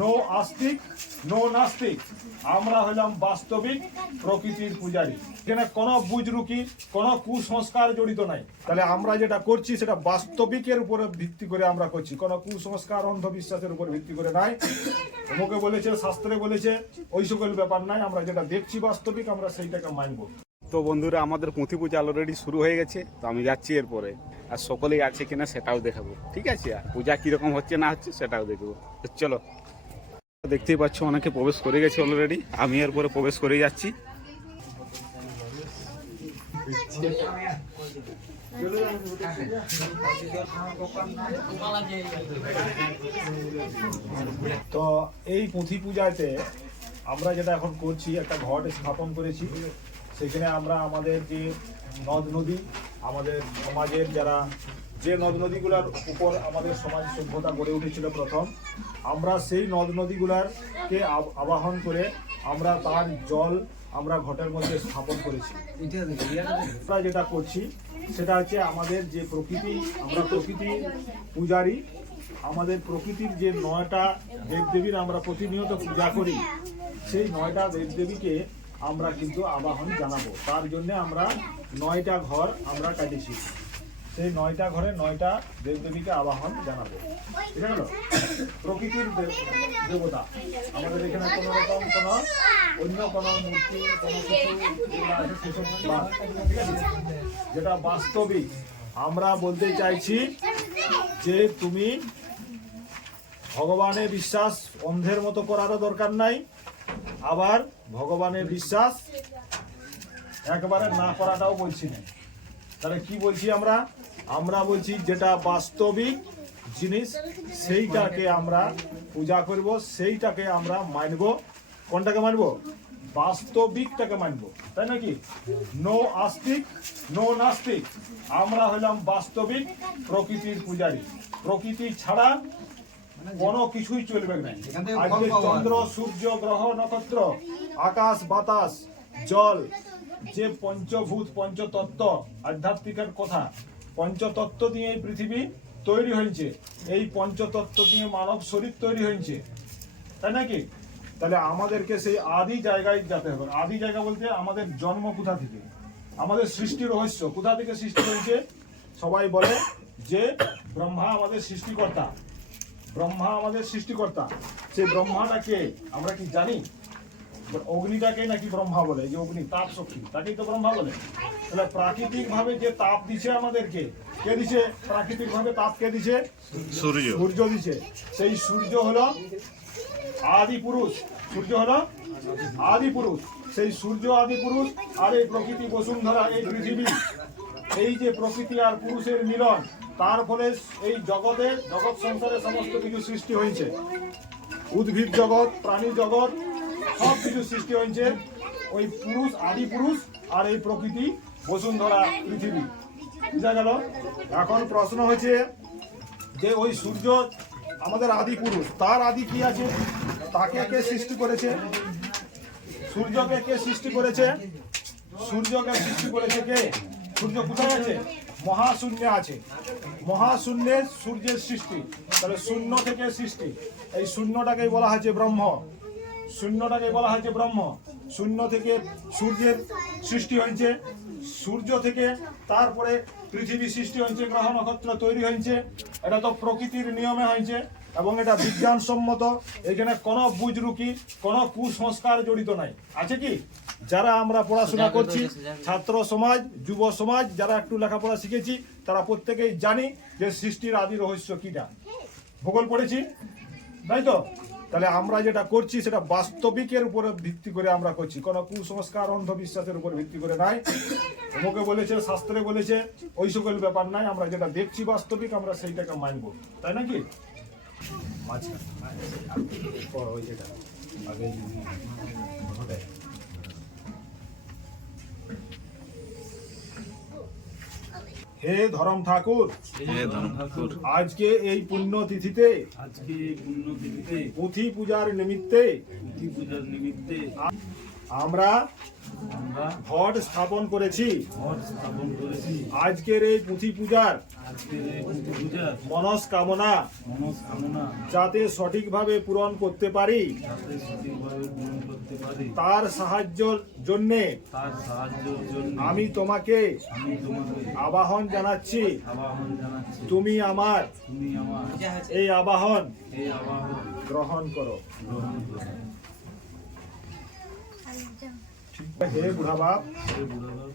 No আস্তিক no নাস্তিক, আমরা হলাম বাস্তবিক প্রকৃতির পূজারী। এখানে কোনো বুজরুকি কোনো কুসংস্কার জড়িত নাই। তাহলে আমরা যেটা করছি সেটা বাস্তবিকের উপরে ভিত্তি করে আমরা করছি, কোনো কুসংস্কার অন্ধবিশ্বাসের উপর ভিত্তি করে নাই। মুখে বলেছে, শাস্ত্রে বলেছে, ওই সকল ব্যাপার নাই। আমরা যেটা দেখছি বাস্তবিক, আমরা সেইটাকে মানব। তো বন্ধুরা, আমাদের পুঁথি পূজা অলরেডি শুরু হয়ে গেছে। তো আমি যাচ্ছি এরপরে, আর সকলেই আছে কিনা সেটাও দেখাবো, ঠিক আছে? আর পূজা কীরকম হচ্ছে না হচ্ছে সেটাও দেখবো। তো চলো, দেখতেই পাচ্ছ অনেকে প্রবেশ করে গেছে অলরেডি। আমি এরপরে প্রবেশ করে যাচ্ছি। তো এই পুঁথি পূজাতে আমরা যেটা এখন করছি, একটা ঘট স্থাপন করেছি। সেখানে আমরা আমাদের যে নদ নদী, আমাদের সমাজের যারা যে নদ নদীগুলোর উপর আমাদের সমাজ সভ্যতা গড়ে উঠেছিল প্রথম, আমরা সেই নদ নদীগুলারকে আবাহন করে আমরা তার জল আমরা ঘটের মধ্যে স্থাপন করেছি। আমরা যেটা করছি সেটা হচ্ছে আমাদের যে প্রকৃতি, আমরা প্রকৃতি পূজারী। আমাদের প্রকৃতির যে 9টা দেবদেবীর আমরা প্রতিনিয়ত পূজা করি, সেই 9টা দেবদেবীকে আমরা কিন্তু আবাহন জানাবো। তার জন্য আমরা 9টা ঘর আমরা কাটিয়েছি। সেই 9টা ঘরে 9টা দেবদেবীকে আবাহন জানাবো। ঠিক আছে? প্রকৃতির দেবতা আমাদের এখানে কোনো রকম কোনো অন্য কোনো মূর্তি কোনো কিছু সেসব না। ঠিক আছে? যেটা বাস্তবিক আমরা বলতে চাইছি যে তুমি ভগবানের বিশ্বাস অন্ধের মতো করারও দরকার নাই, আবার ভগবানের বিশ্বাস একবারে না করাটাও বলছি না। তাহলে কি বলছি আমরা? আমরা বলছি যেটা বাস্তবিক জিনিস সেইটাকে আমরা পূজা করব, সেইটাকে আমরা মানব। কোনটাকে মানব? বাস্তবিকটাকে মানব, তাই নাকি? নো আস্তিক নো নাস্তিক, আমরা হলাম বাস্তবিক প্রকৃতির পূজারী। প্রকৃতি ছাড়া কোনো কিছুই চলবে না। আজকে চন্দ্র, সূর্য, গ্রহ, নক্ষত্র, আকাশ, বাতাস, জল, যে পঞ্চভূত পঞ্চতত্ত্ব, আধ্যাত্মিকের কথা, পঞ্চতত্ত্ব দিয়ে এই পৃথিবী তৈরি হয়েছে। এই পঞ্চতত্ত্ব দিয়ে মানব শরীর তৈরি হয়েছে, তাই নাকি? তাহলে আমাদেরকে সেই আদি জায়গায় যেতে হবে। আদি জায়গা বলতে আমাদের জন্ম কোথা থেকে, আমাদের সৃষ্টি রহস্য কোথা থেকে সৃষ্টি হয়েছে। সবাই বলে যে ব্রহ্মা আমাদের সৃষ্টিকর্তা, ব্রহ্মা আমাদের সৃষ্টিকর্তা। সেই ব্রহ্মাটা কে আমরা কি জানি? অগ্নিটাকে নাকি ব্রহ্মা বলে? যে অগ্নি তাপ শক্তি, তাকেই তো ব্রহ্মা বলে। তাহলে প্রাকৃতিক ভাবে যে তাপ দিছে আমাদেরকে, কে দিছে? প্রাকৃতিক ভাবে তাপ কে দিছে? সূর্য। সূর্য দিছে। সেই সূর্য হলো আদি পুরুষ। সূর্য হলো আদি পুরুষ। সেই সূর্য আদি পুরুষ, আর এই প্রকৃতি বসুন্ধরা, এই পৃথিবী, এই যে প্রকৃতি আর পুরুষের মিলন, তার ফলে এই জগৎ সংসারে সমস্ত কিছু সৃষ্টি হয়েছে। উদ্ভিদ জগৎ, প্রাণী জগৎ, সব কিছু সৃষ্টি হয়েছে ওই পুরুষ, আদি পুরুষ আর এই প্রকৃতি বসুন্ধরা পৃথিবী। বুঝা গেল? এখন প্রশ্ন হচ্ছে যে ওই সূর্য আমাদের আদি পুরুষ, তার আদি কি আছে? তাকে কে সৃষ্টি করেছে? সূর্যকে কে সৃষ্টি করেছে? সূর্যকে সৃষ্টি করেছে কে? সূর্য কোথায় আছে? মহাশূন্যে আছে। মহাশূন্যে সূর্যের সৃষ্টি। তাহলে শূন্য থেকে সৃষ্টি। এই শূন্যটাকেই বলা হয়েছে ব্রহ্ম। শূন্যটাকে বলা হয়েছে ব্রহ্ম। শূন্য থেকে সূর্যের সৃষ্টি হয়েছে। সূর্য থেকে তারপরে পৃথিবী সৃষ্টি হয়েছে, গ্রহ নক্ষত্র তৈরি হয়েছে। এটা তো প্রকৃতির নিয়মে হয়েছে এবং এটা বিজ্ঞানসম্মত। এখানে কোনো বুজরুকি কোনো কুসংস্কার জড়িত নাই। আছে কি? যারা আমরা পড়াশোনা করছি, ছাত্র সমাজ, যুব সমাজ, যারা একটু লেখাপড়া শিখেছি, তারা প্রত্যেকেই জানি যে সৃষ্টির আদি রহস্য কিটা। ভূগোল পড়েছি, তাই তো? তাহলে আমরা যেটা করছি সেটা বাস্তবিকের উপরে ভিত্তি করে আমরা করছি, কোনো কুসংস্কার অন্ধবিশ্বাসের উপর ভিত্তি করে নাই। মুখে বলেছে, শাস্ত্রে বলেছে, ওই সকল ব্যাপার নাই। আমরা যেটা দেখছি বাস্তবিক, আমরা সেইটাকে মানবো, তাই নাকি? হে ধরম ঠাকুর, আজকে এই পুণ্য তিথিতে পুঁথি পূজার নিমিত্তে আমরা আমরা ঘট স্থাপন করেছি ঘট স্থাপন করেছি। আজকের এই পুঁথি পূজার আজকের এই পুঁথি পূজার মনস্কামনা মনস্কামনা যাতে সঠিকভাবে পূরণ করতে পারি যাতে সঠিকভাবে পূরণ করতে পারি, তার সাহায্যের জন্যে তার সাহায্যের জন্য আমি তোমাকে আমি তোমাকে আবাহন জানাচ্ছি। আবাহন জানাচ্ছি। তুমি আমার তুমি আমার এই আবাহন এই আবাহন গ্রহণ করো। গ্রহণ করো। হে বুড়া বাপ, হে বুড়াবাব,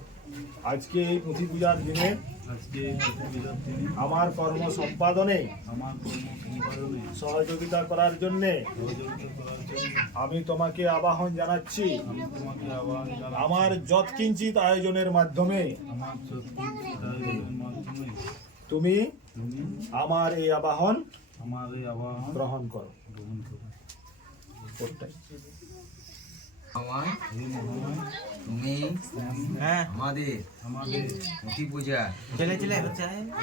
আজকে এই পুঁথি পূজার দিনে আজকে এই পুঁথি পূজার দিনে আমার কর্ম সম্পাদনে আমার কর্ম সম্পাদনে সহযোগিতা করার জন্যে সহযোগিতা করার জন্য আমি তোমাকে আবাহন জানাচ্ছি। আমি তোমাকে আবাহন জানাচ্ছি। আমার যৎকিঞ্চিত আয়োজনের মাধ্যমে আমার সত্যিকারের মাধ্যমে তুমি তুমি আমার এই আবাহন আমার এই আবাহন গ্রহণ করো। গ্রহণ করো। কোনটাই? আমার হে মহামায়, তুমি আমাদের আমাদের পুঁথি পূজা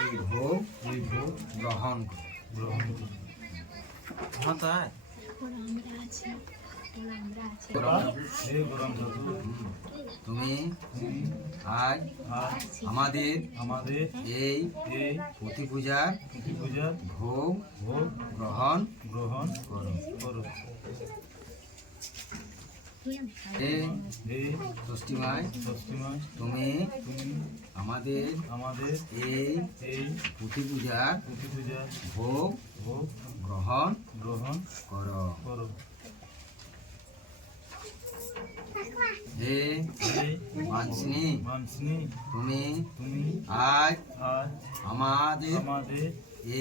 এই ভোগ এই ভোগ গ্রহণ করো। গ্রহণ করো। হে গরম ঠাকুর, তুমি তুমি আজ আজ আমাদের আমাদের এই এই পুঁথি পূজার পুঁথি পূজার ভোগ ভোগ গ্রহণ গ্রহণ করো। করো। হে হে ষষ্ঠীমায়, ষষ্ঠীমায়, তুমি তুমি আমাদের আমাদের এই এই পুঁথি পূজার পুঁথি পূজার ভোগ ভোগ গ্রহণ গ্রহণ করো। করো। হে হে মানসিনী, মানসিনী, তুমি তুমি আজ আজ আমাদের আমাদের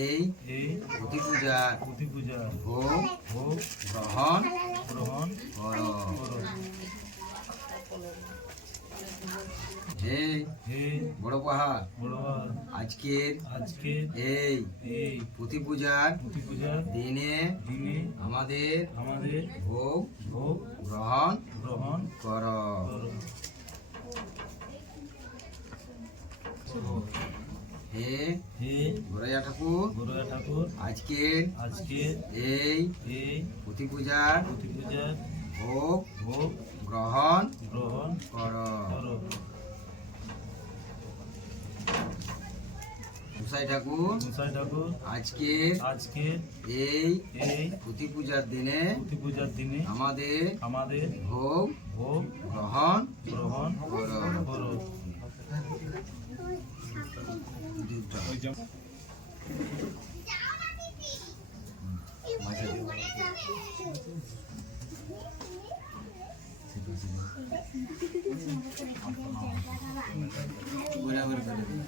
এই এই পুঁথি পূজার পুঁথি পূজার ভোগ ভোগ গ্রহণ গ্রহণ করো। করো। হে হে বড় পাহাড়, বড়বার, আজকের আজকে এই এই পুঁথি পূজার পুঁথি পূজার দিনে দিনে আমাদের আমাদের ভোগ ভোগ গ্রহণ গ্রহণ করো। করো। হে হে গোরাইয়া ঠাকুর, গুরুয়া ঠাকুর, আজকের আজকে এই এই পুঁথি পূজার পুঁথি পূজার ভোগ ভোগ গ্রহণ গ্রহণ করো। করো। গোসাই ঠাকুর, গোসাই ঠাকুর, আজকের আজকে এই এই পুঁথি পূজার দিনে পুঁথি পূজার দিনে আমাদের আমাদের ভোগ ভোগ গ্রহণ গ্রহণ করো। করো। মাঝে দিও। বরাবর করে দিও।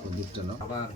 প্রদীপটা নাও। আবার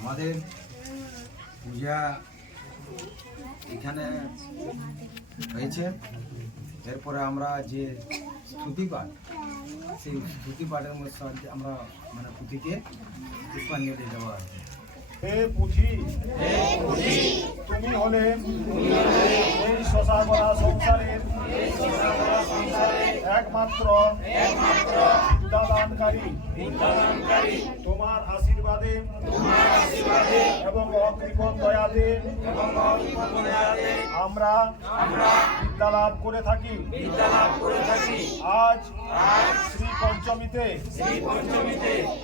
আমাদের পূজা এখানে হয়েছে। এরপরে আমরা যে স্তুতি পাঠ, সেই স্তুতি পাঠের মধ্যে আমরা মানে পুঁথিকে পুষ্পাঞ্জলি দেওয়া আছে। হে পুঁথি, তুমি হলে এই শশাগড়া সংসারের একমাত্র বিদ্যাদানকারী তোমার আশীর্বাদে এবং অকৃপণ দয়াতে আমরা বিদ্যা লাভ করে থাকি। আজ শ্রী পঞ্চমীতে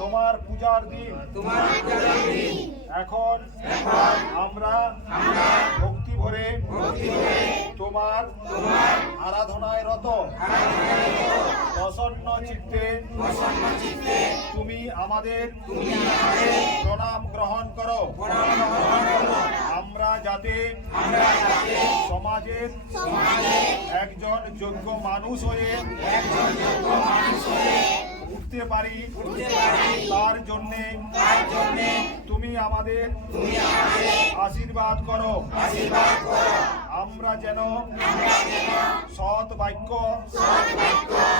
তোমার পূজার দিন। এখন আমরা ভক্তি ভরে তোমার আরাধনায় রত। প্রসন্ন চিত্তে তুমি আমাদের প্রণাম গ্রহণ করো। আমরা যাতে সমাজের একজন যোগ্য মানুষ হয়ে উঠতে পারি, তার জন্যে তুমি আমাদের আশীর্বাদ করো। আমরা যেন সৎ বাক্য,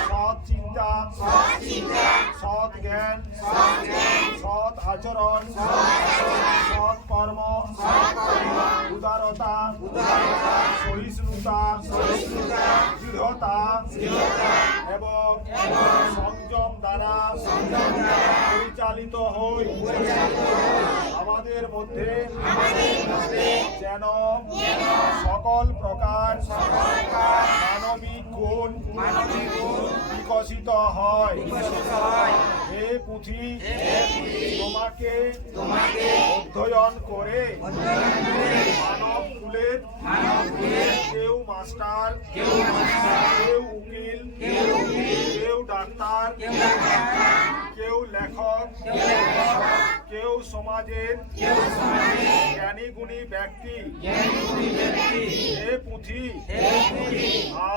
সৎ চিন্তা, সৎ জ্ঞান, সৎ আচরণ, সৎ কর্ম, উদারতা, সহিষ্ণুতা, দৃঢ়তা এবং সংযম দ্বারা পরিচালিত হই। আমাদের মধ্যে যেন সকল প্রকার মানবিক গুণ বিকশিত হয়। হে পুঁথি, তোমাকে অধ্যয়ন করে মানব কুলের কেউ মাস্টার, কেউ উকিল, কেউ ডাক্তার, কেউ লেখক, কেউ সমাজের জ্ঞানী গুণী ব্যক্তি। হে পুঁথি,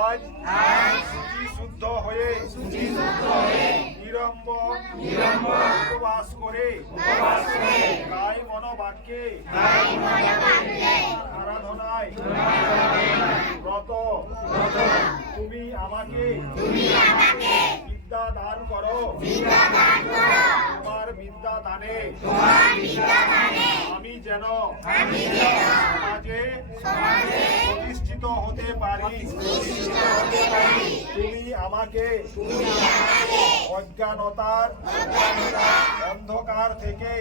আজ শুচি শুদ্ধ হয়ে নিরম্বর উপবাস করে কায় মনোবাক্যে আরাধনায় ব্রত তুমি আমাকে বিদ্যা দান করো। তোমার বিদ্যা দানে আমি যেন সমাজে প্রতিষ্ঠিত হতে পারি। তুমি আমাকে অজ্ঞানতার অন্ধকার থেকে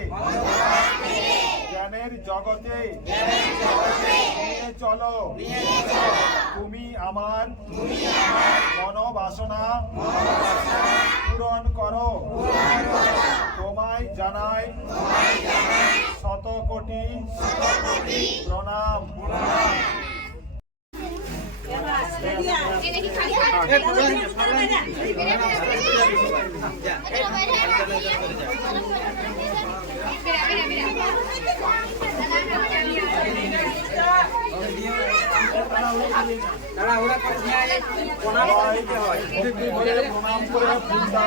জ্ঞানের জগতে নিয়ে চলো। তুমি আমার মনোবাসনা পূরণ করো। তোমায় জানাই শত কোটি প্রণাম। প্রণাম করে ফুলটা